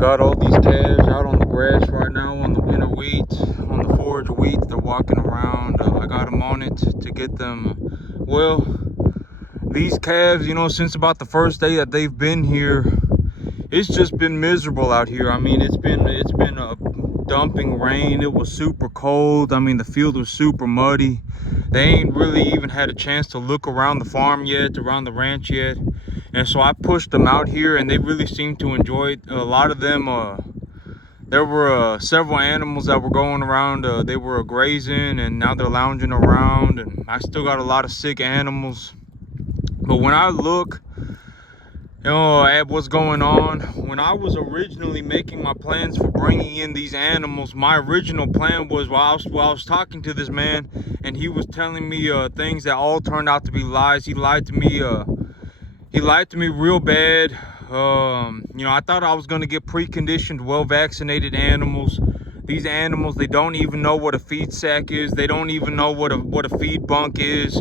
got all these calves out on the grass right now on the winter wheat, on the forage wheat. They're walking around. I got them on it to get them. Well, these calves, since about the first day that they've been here, it's just been miserable out here. I mean, it's been a dumping rain. It was super cold. I mean, the field was super muddy. They ain't really even had a chance to look around the farm yet, around the ranch yet. And so I pushed them out here, and they really seemed to enjoy it. A lot of them, there were several animals that were going around. They were grazing, and now they're lounging around. And I still got a lot of sick animals. But when I look, at what's going on, when I was originally making my plans for bringing in these animals, my original plan was, while I was talking to this man, and he was telling me things that all turned out to be lies. He lied to me. He lied to me real bad. I thought I was going to get preconditioned, well-vaccinated animals. These animals, they don't even know what a feed sack is. They don't even know what a feed bunk is.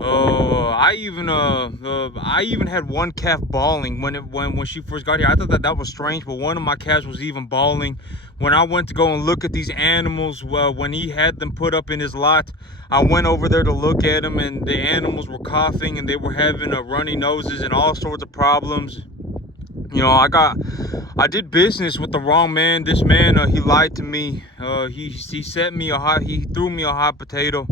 I even had one calf bawling when she first got here. I thought that was strange, but one of my calves was even bawling. When I went to go and look at these animals, when he had them put up in his lot, I went over there to look at them, and the animals were coughing, and they were having runny noses and all sorts of problems. I did business with the wrong man. This man, he lied to me. He threw me a hot potato.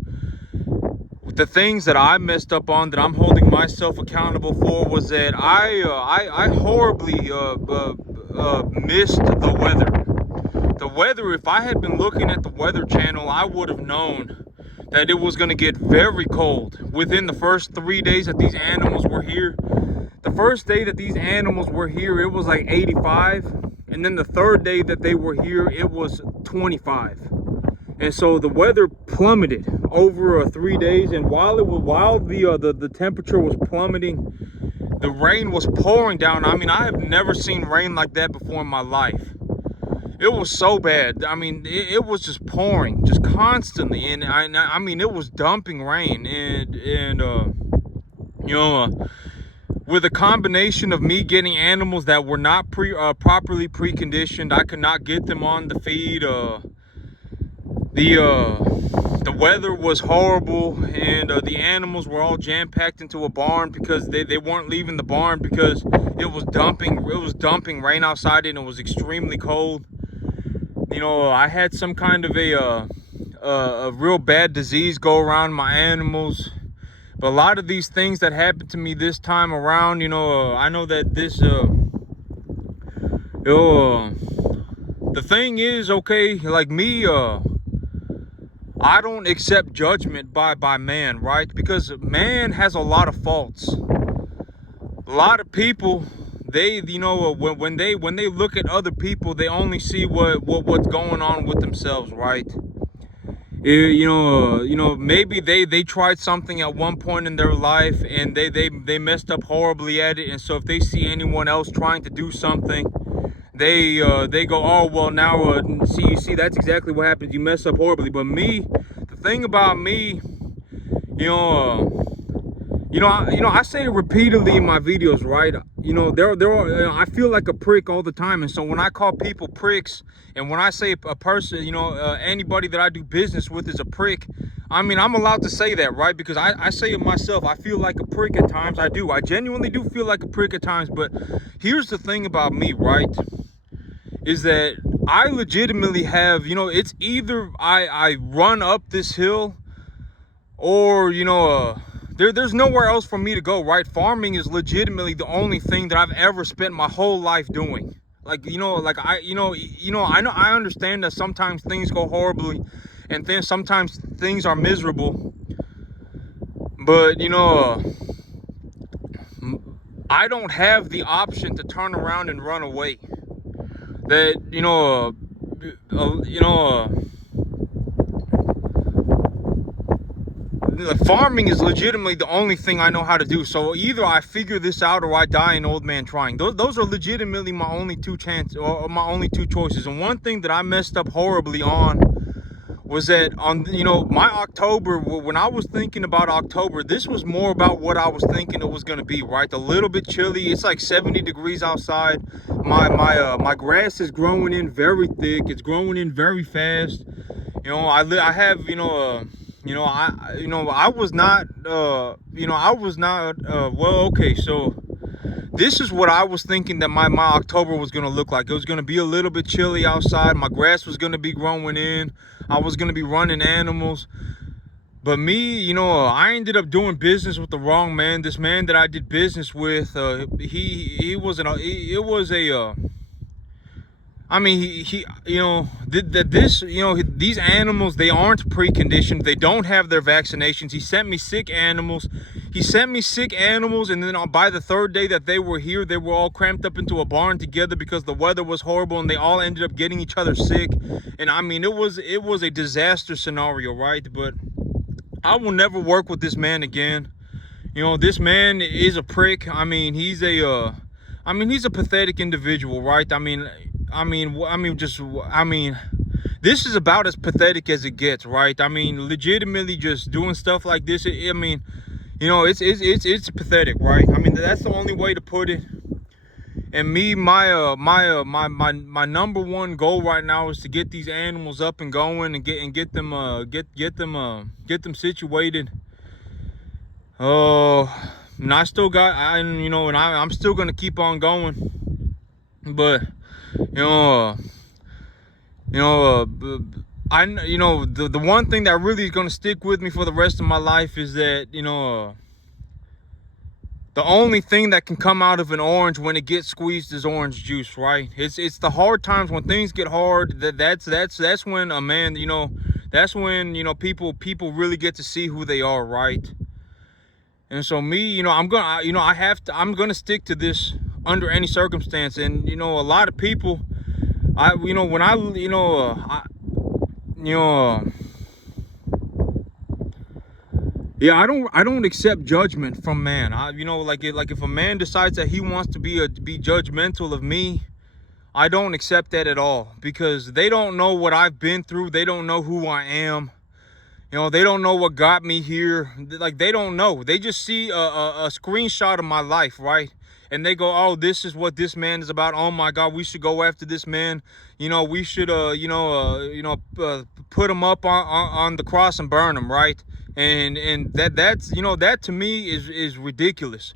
The things that I messed up on, that I'm holding myself accountable for, was that I horribly missed the weather. The weather, if I had been looking at the Weather Channel, I would have known that it was going to get very cold within the first 3 days that these animals were here. The first day that these animals were here, it was like 85. And then the third day that they were here, it was 25. And so the weather plummeted over 3 days. And while the temperature was plummeting, the rain was pouring down. I mean, I have never seen rain like that before in my life. It was so bad. I mean, it was just pouring, just constantly. And I mean, it was dumping rain. With a combination of me getting animals that were not properly preconditioned, I could not get them on the feed. The weather was horrible, and the animals were all jam-packed into a barn because they weren't leaving the barn because it was dumping rain outside, and it was extremely cold. I had some kind of a real bad disease go around my animals. But a lot of these things that happened to me this time around, I know that this the thing is, okay, like me, I don't accept judgment by man, right? Because man has a lot of faults. A lot of people, they, when they look at other people, they only see what's going on with themselves, right? Maybe they tried something at one point in their life, and they messed up horribly at it. And so if they see anyone else trying to do something, they go, oh, well, now see that's exactly what happens. You mess up horribly. But me, the thing about me, I say it repeatedly in my videos, right? I feel like a prick all the time. And so when I call people pricks, and when I say a person, anybody that I do business with is a prick, I mean, I'm allowed to say that, right? Because I say it myself. I feel like a prick at times. I do. I genuinely do feel like a prick at times. But here's the thing about me, right? Is that I legitimately have, it's either I run up this hill, or, there's nowhere else for me to go, right? Farming is legitimately the only thing that I've ever spent my whole life doing. I understand that sometimes things go horribly, and then sometimes things are miserable. But, I don't have the option to turn around and run away. That, farming is legitimately the only thing I know how to do. So either I figure this out, or I die an old man trying. Those are legitimately my only two choices. And one thing that I messed up horribly on was that on, you know, my October, when I was thinking about October, this was more about what I was thinking it was going to be, right? A little bit chilly. It's like 70 degrees outside. My grass is growing in very thick. It's growing in very fast. You know, I have, I was not, well, okay, so this is what I was thinking that my October was going to look like. It was going to be a little bit chilly outside. My grass was going to be growing in. I was going to be running animals. But me, you know, I ended up doing business with the wrong man. This man that I did business with, he was an, it was a, I mean, you know, these animals, they aren't preconditioned. They don't have their vaccinations. He sent me sick animals. And then by the third day that they were here, they were all cramped up into a barn together because the weather was horrible, and they all ended up getting each other sick. And I mean, it was a disaster scenario, right? But I will never work with this man again. You know, this man is a prick. I mean, he's a pathetic individual, right? This is about as pathetic as it gets, right? I mean, legitimately just doing stuff like this. I mean, you know, it's pathetic, right? I mean, that's the only way to put it. And me, my number one goal right now is to get these animals up and going and get them situated. And I still got, I'm still gonna keep on going. But the one thing that really is going to stick with me for the rest of my life is that, the only thing that can come out of an orange when it gets squeezed is orange juice, right? It's the hard times when things get hard, that's when a man, that's when, people really get to see who they are, right? And so me, I'm gonna stick to this under any circumstance. And a lot of people, yeah, I don't accept judgment from man. Like if a man decides that he wants to be judgmental of me, I don't accept that at all, because they don't know what I've been through. They don't know who I am. They don't know what got me here. Like, they don't know. They just see a screenshot of my life, right? And they go, oh, this is what this man is about. Oh my God, we should go after this man. We should, put him up on the cross and burn him, right? And that's that to me is ridiculous.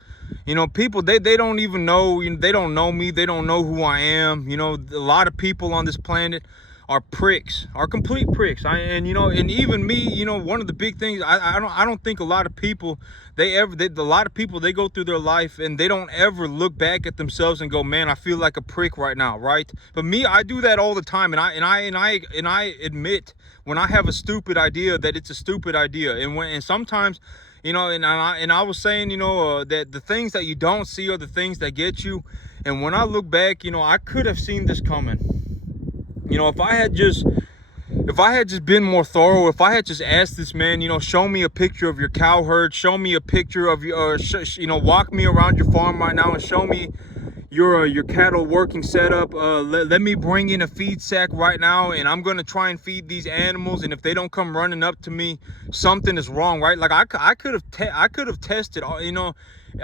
People, they don't even know. They don't know me. They don't know who I am. A lot of people on this planet are pricks, are complete pricks. And even me, one of the big things, I don't think a lot of people, a lot of people, they go through their life and they don't ever look back at themselves and go, man, I feel like a prick right now, right? But me, I do that all the time. And I admit when I have a stupid idea that it's a stupid idea. And sometimes, and I was saying, that the things that you don't see are the things that get you. And when I look back, I could have seen this coming. If I had just been more thorough, if I had just asked this man, show me a picture of your cow herd, show me a picture of your, walk me around your farm right now and show me your cattle working setup. Let me bring in a feed sack right now, and I'm gonna try and feed these animals. And if they don't come running up to me, something is wrong, right? Like I could have tested,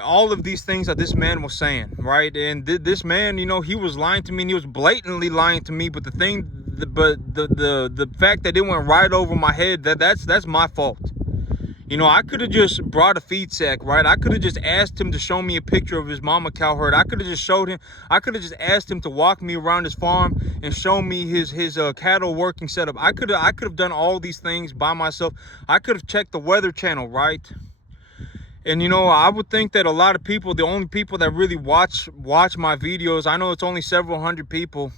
all of these things that this man was saying, right? And this man, he was lying to me, and he was blatantly lying to me. But the fact that it went right over my head, that's my fault. I could have just brought a feed sack, right? I could have just asked him to show me a picture of his mama cow herd. I could have just asked him to walk me around his farm and show me his cattle working setup. I could have done all these things by myself. I could have checked the Weather Channel, right? And I would think that a lot of people, the only people that really watch my videos, I know it's only several hundred people.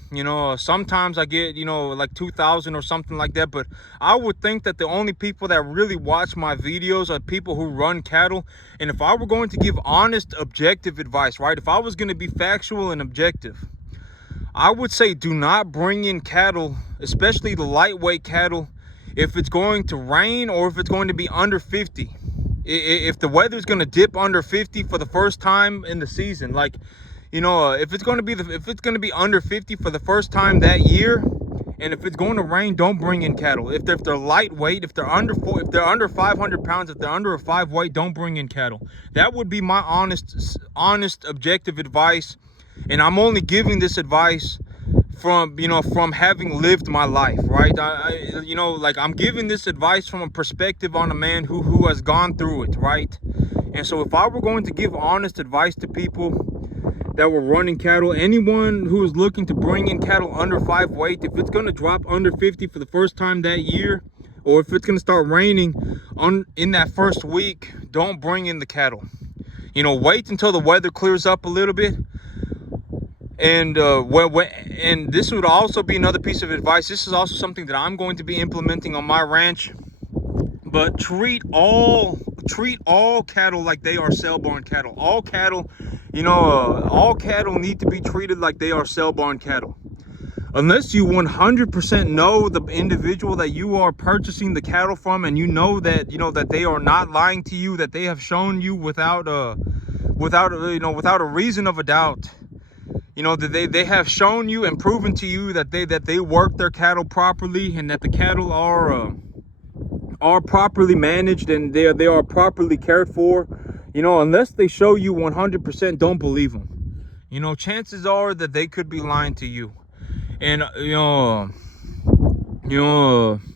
Sometimes I get like 2,000 or something like that. But I would think that the only people that really watch my videos are people who run cattle. And if I were going to give honest, objective advice, right? If I was going to be factual and objective, I would say do not bring in cattle, especially the lightweight cattle, if it's going to rain or if it's going to be under 50. If the weather's going to dip under 50 for the first time in the season, like, if it's going to be under 50 for the first time that year, And if it's going to rain, don't bring in cattle. If they're lightweight, if they're under 500 pounds, if they're under a 5 weight, don't bring in cattle. That would be my honest, objective advice. And I'm only giving this advice from, from having lived my life, right? Like, I'm giving this advice from a perspective on a man who has gone through it, right? And so if I were going to give honest advice to people that were running cattle, anyone who is looking to bring in cattle under 5 weight, if it's going to drop under 50 for the first time that year, or if it's going to start raining in that first week, don't bring in the cattle. Wait until the weather clears up a little bit. And and this would also be another piece of advice. This is also something that I'm going to be implementing on my ranch. But treat all cattle like they are sale barn cattle. All cattle, all cattle need to be treated like they are sale barn cattle. Unless you 100% know the individual that you are purchasing the cattle from, and that they are not lying to you, that they have shown you without a reason of a doubt, that they have shown you and proven to you that they work their cattle properly, and that the cattle are properly managed and they are properly cared for. Unless they show you 100%, don't believe them. Chances are that they could be lying to you. And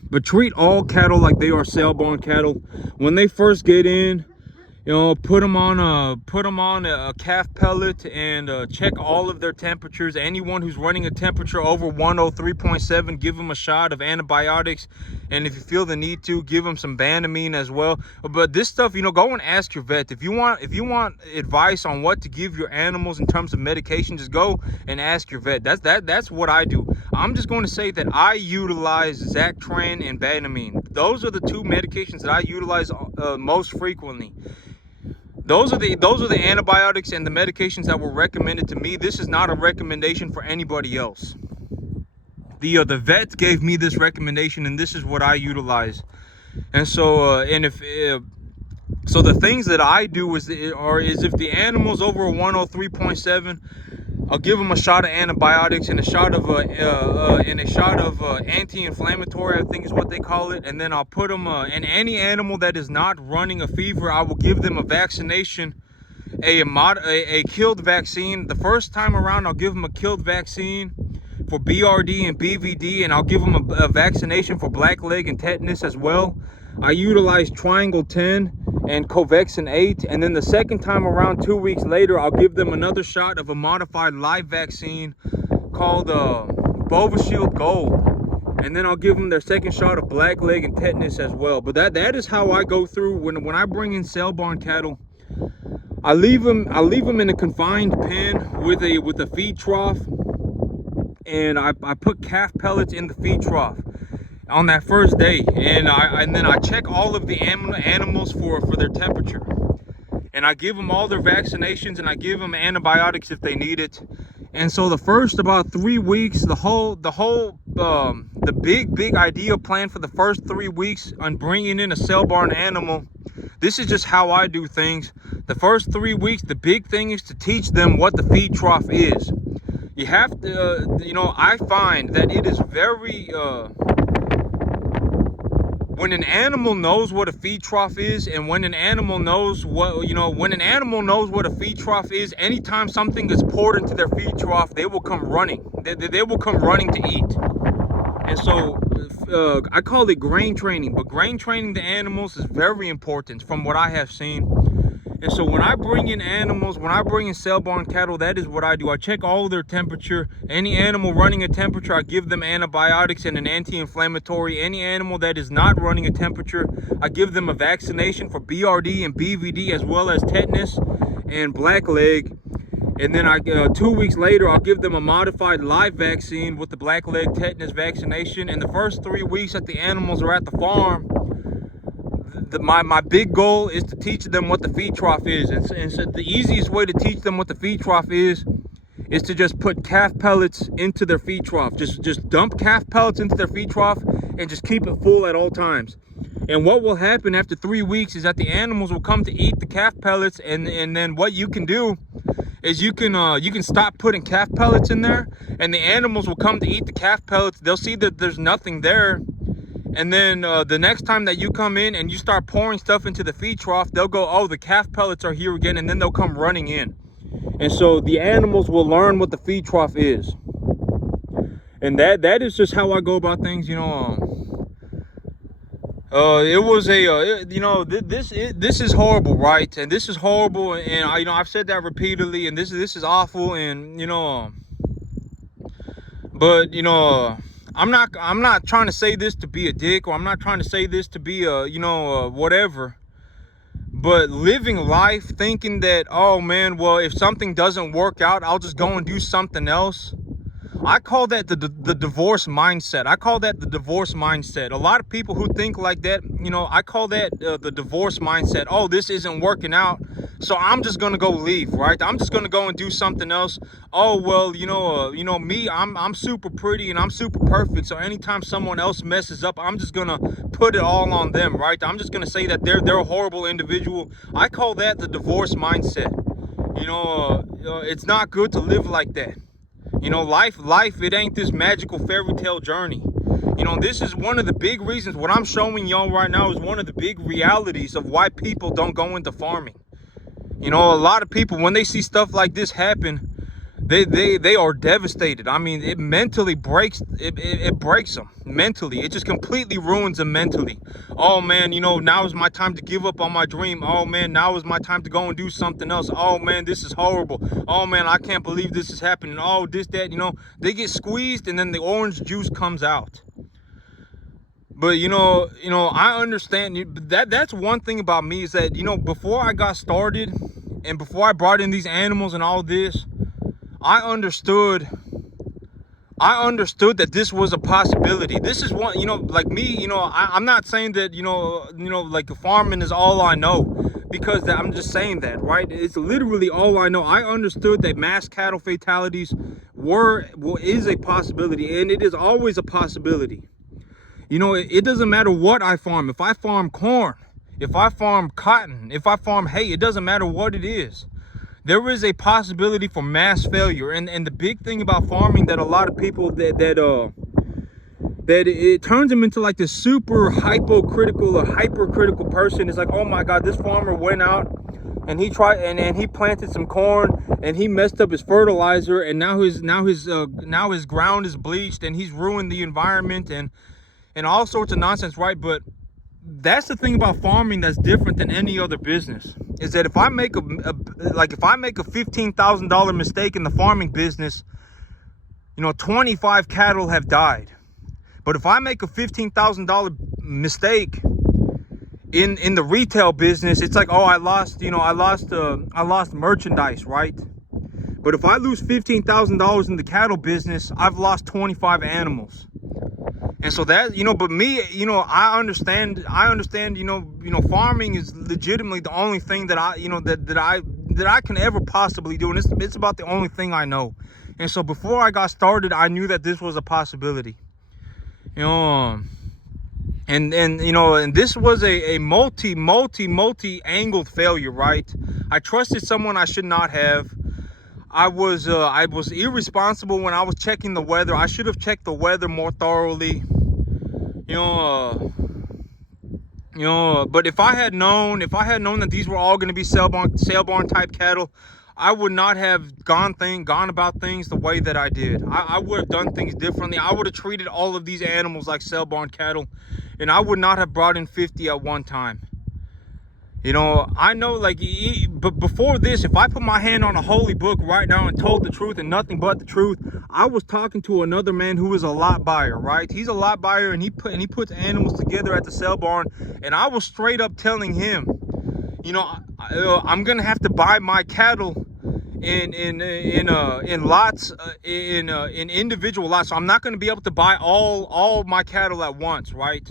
but treat all cattle like they are sale barn cattle. When they first get in, put them on a calf pellet, and check all of their temperatures. Anyone who's running a temperature over 103.7, give them a shot of antibiotics, and if you feel the need to, give them some Banamine as well. But this stuff, go and ask your vet. If you want advice on what to give your animals in terms of medication, just go and ask your vet. That's what I do. I'm just going to say that I utilize Zactran and Banamine. Those are the two medications that I utilize most frequently. Those are the antibiotics and the medications that were recommended to me. This is not a recommendation for anybody else. The vet gave me this recommendation, and this is what I utilize. And so so the things that I do is if the animal's over a 103.7, I'll give them a shot of antibiotics and a shot of anti-inflammatory, I think is what they call it. And then I'll put them and any animal that is not running a fever, I will give them a vaccination, a killed vaccine. The first time around, I'll give them a killed vaccine for BRD and BVD, and I'll give them a vaccination for blackleg and tetanus as well. I utilize Triangle 10 and Covexin 8, and then the second time around, 2 weeks later, I'll give them another shot of a modified live vaccine called Bovishield Gold, and then I'll give them their second shot of blackleg and tetanus as well. But that is how I go through when I bring in sale barn cattle. I leave them in a confined pen with a feed trough, and I put calf pellets in the feed trough on that first day, and then I check all of the animals for their temperature, and I give them all their vaccinations, and I give them antibiotics if they need it. And so the first about 3 weeks, the big idea plan for the first 3 weeks on bringing in a sale barn animal, this is just how I do things. The first 3 weeks, the big thing is to teach them what the feed trough is. You have to, I find that it is very, when an animal knows what a feed trough is, and when an animal knows what a feed trough is, anytime something is poured into their feed trough, they will come running. They will come running to eat. And so I call it grain training, but grain training the animals is very important from what I have seen. And so when I bring in animals, when I bring in sale barn cattle, that is what I do. I check all of their temperature. Any animal running a temperature, I give them antibiotics and an anti-inflammatory. Any animal that is not running a temperature, I give them a vaccination for BRD and BVD, as well as tetanus and blackleg. And then 2 weeks later, I'll give them a modified live vaccine with the blackleg tetanus vaccination. And the first 3 weeks that the animals are at the farm, my big goal is to teach them what the feed trough is. And so the easiest way to teach them what the feed trough is to just put calf pellets into their feed trough. Just dump calf pellets into their feed trough and just keep it full at all times. And what will happen after 3 weeks is that the animals will come to eat the calf pellets, and then what you can do is you can stop putting calf pellets in there, and the animals will come to eat the calf pellets. They'll see that there's nothing there, and then the next time that you come in and you start pouring stuff into the feed trough, they'll go, oh, the calf pellets are here again, and then they'll come running in. And so the animals will learn what the feed trough is. And that is just how I go about things, you know. It was a, you know, this is horrible, right? And this is horrible, and you know, I've said that repeatedly, and this is awful, and you know, but you know, I'm not trying to say this to be a dick, or I'm not trying to say this to be a, you know, whatever. But living life thinking that, oh man, well, if something doesn't work out, I'll just go and do something else. I call that the divorce mindset. I call that the divorce mindset. A lot of people who think like that, you know, I call that the divorce mindset. Oh, this isn't working out, so I'm just gonna go leave, right? I'm just gonna go and do something else. Oh well, you know me, I'm super pretty and I'm super perfect. So anytime someone else messes up, I'm just gonna put it all on them, right? I'm just gonna say that they're a horrible individual. I call that the divorce mindset. You know, it's not good to live like that. You know, life, it ain't this magical fairy tale journey. You know, this is one of the big reasons. What I'm showing y'all right now is one of the big realities of why people don't go into farming. You know, a lot of people, when they see stuff like this happen, they are devastated. I mean, it mentally breaks, it breaks them mentally. It just completely ruins them mentally. Oh man, you know, now is my time to give up on my dream. Oh man, now is my time to go and do something else. Oh man, this is horrible. Oh man, I can't believe this is happening. Oh, this, that, you know, they get squeezed and then the orange juice comes out. But you know, I understand that's one thing about me, is that, you know, before I got started and before I brought in these animals and all this, I understood that this was a possibility. This is one, you know, like me, you know, I'm not saying that, you know, like farming is all I know, because I'm just saying that, right? It's literally all I know. I understood that mass cattle fatalities is a possibility, and it is always a possibility. You know, it doesn't matter what I farm. If I farm corn, if I farm cotton, if I farm hay, it doesn't matter what it is. There is a possibility for mass failure. And the big thing about farming that a lot of people that it turns them into like this super hypocritical or hypercritical person. It's like, oh my God, this farmer went out and he tried and he planted some corn and he messed up his fertilizer, and now his ground is bleached and he's ruined the environment and all sorts of nonsense, right? But that's the thing about farming that's different than any other business, is that if I make a $15,000 mistake in the farming business, you know, 25 cattle have died. But if I make a $15,000 mistake in the retail business, it's like, oh, I lost merchandise, right? But if I lose $15,000 in the cattle business, I've lost 25 animals. And so that, you know, but me, you know, I understand, you know, farming is legitimately the only thing that I can ever possibly do. And it's about the only thing I know. And so before I got started, I knew that this was a possibility, you know, and you know, and this was a multi angled failure, right? I trusted someone I should not have. I was irresponsible when I was checking the weather. I should have checked the weather more thoroughly. But if I had known that these were all going to be sale barn type cattle, I would not have gone about things the way that I did. I would have done things differently. I would have treated all of these animals like sale barn cattle, and I would not have brought in 50 at one time. You know, I know, like, but before this, if I put my hand on a holy book right now and told the truth and nothing but the truth, I was talking to another man who is a lot buyer, right? He's a lot buyer, and he puts animals together at the sale barn, and I was straight up telling him, you know, I'm gonna have to buy my cattle in lots, in individual lots. So I'm not gonna be able to buy all my cattle at once, right?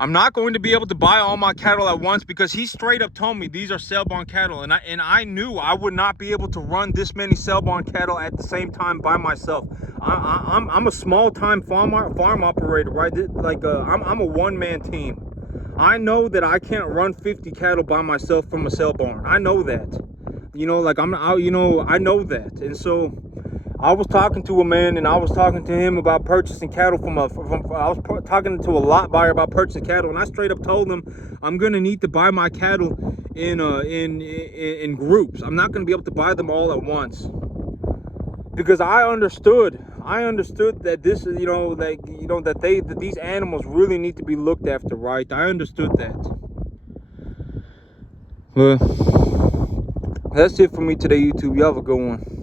I'm not going to be able to buy all my cattle at once, because he straight up told me these are sale barn cattle, and I knew I would not be able to run this many sale barn cattle at the same time by myself. I'm a small time farm operator, right? Like I'm a one-man team. I know that I can't run 50 cattle by myself from a sale barn. I know that. You know, like I'm out, you know, I know that. And so I was talking to a man, and I was talking to him about purchasing cattle I was talking to a lot buyer about purchasing cattle, and I straight up told him I'm gonna need to buy my cattle in groups. I'm not gonna be able to buy them all at once, because I understood that this is, you know, like, you know, that these animals really need to be looked after, right? I understood that. Well, that's it for me today, YouTube. Y'all have a good one.